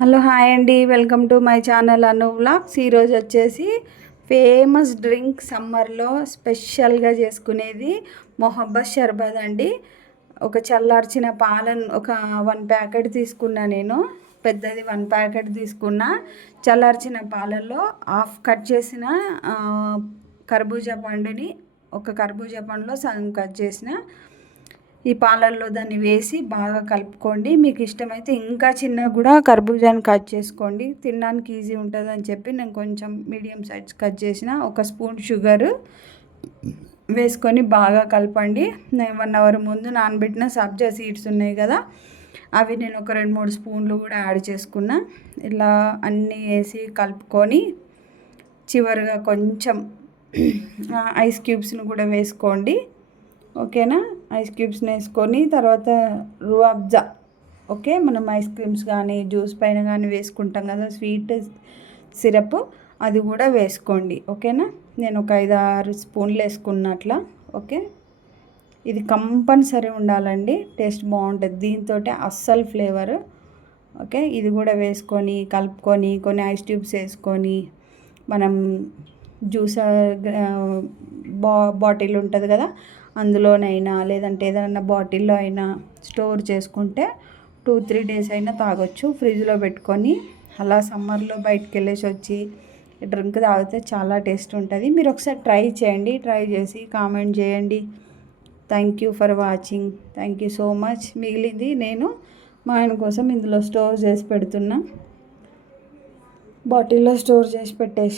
Hello hi అండి, welcome to my channel Anu vlogs. ఈరోజు వచ్చేసి ఫేమస్ డ్రింక్ సమ్మర్లో స్పెషల్గా చేసుకునేది మొహబ్బత్ షర్బత్ అండి. ఒక చల్లార్చిన పాలను ఒక 1 ప్యాకెట్ తీసుకున్నా. నేను పెద్దది 1 ప్యాకెట్ తీసుకున్నా. చల్లార్చిన పాలల్లో హాఫ్ కట్ చేసిన కర్బూజా పండుని, ఒక కర్బూజా పండులో సగం కట్ చేసిన ఈ పాలల్లో దాన్ని వేసి బాగా కలుపుకోండి. మీకు ఇష్టమైతే ఇంకా చిన్నగా కూడా కర్బూజాని కట్ చేసుకోండి, తినడానికి ఈజీ ఉంటుంది అని చెప్పి నేను కొంచెం మీడియం సైజ్ కట్ చేసిన. 1 స్పూన్ షుగర్ వేసుకొని బాగా కలపండి. నేను 1 అవర్ ముందు నానబెట్టిన సబ్జా సీడ్స్ ఉన్నాయి కదా, అవి నేను ఒక 2-3 స్పూన్లు కూడా యాడ్ చేసుకున్నా. ఇలా అన్నీ వేసి కలుపుకొని చివరిగా కొంచెం ఐస్ క్యూబ్స్ని కూడా వేసుకోండి. ఓకేనా? ఐస్ క్యూబ్స్ని వేసుకొని తర్వాత రూఅబ్జా, ఓకే, మనం ఐస్ క్రీమ్స్ కానీ జ్యూస్ పైన కానీ వేసుకుంటాం కదా స్వీట్ సిరప్, అది కూడా వేసుకోండి. ఓకేనా? నేను ఒక 5-6 స్పూన్లు వేసుకున్నట్లా. ఓకే, ఇది కంపల్సరీ ఉండాలండి, టేస్ట్ బాగుంటుంది దీంతో, అస్సలు ఫ్లేవర్. ఓకే, ఇది కూడా వేసుకొని కలుపుకొని కొన్ని ఐస్ ట్యూబ్స్ వేసుకొని మనం జ్యూస్ బాటిల్ ఉంటుంది కదా, అందులోనైనా లేదంటే ఏదైనా బాటిల్లో అయినా స్టోర్ చేసుకుంటే 2-3 డేస్ అయినా తాగొచ్చు. ఫ్రిడ్జ్లో పెట్టుకొని అలా సమ్మర్లో బయటికి వెళ్ళేసి వచ్చి డ్రింక్ తాగితే చాలా టేస్ట్ ఉంటుంది. మీరు ఒకసారి ట్రై చేయండి, ట్రై చేసి కామెంట్ చేయండి. Thank you for watching. Thank you so much. మిగిలింది నేను మా ఆయన కోసం ఇందులో స్టోర్ చేసి పెడుతున్నా, బాటిల్లో స్టోర్ చేసి పెట్టేసి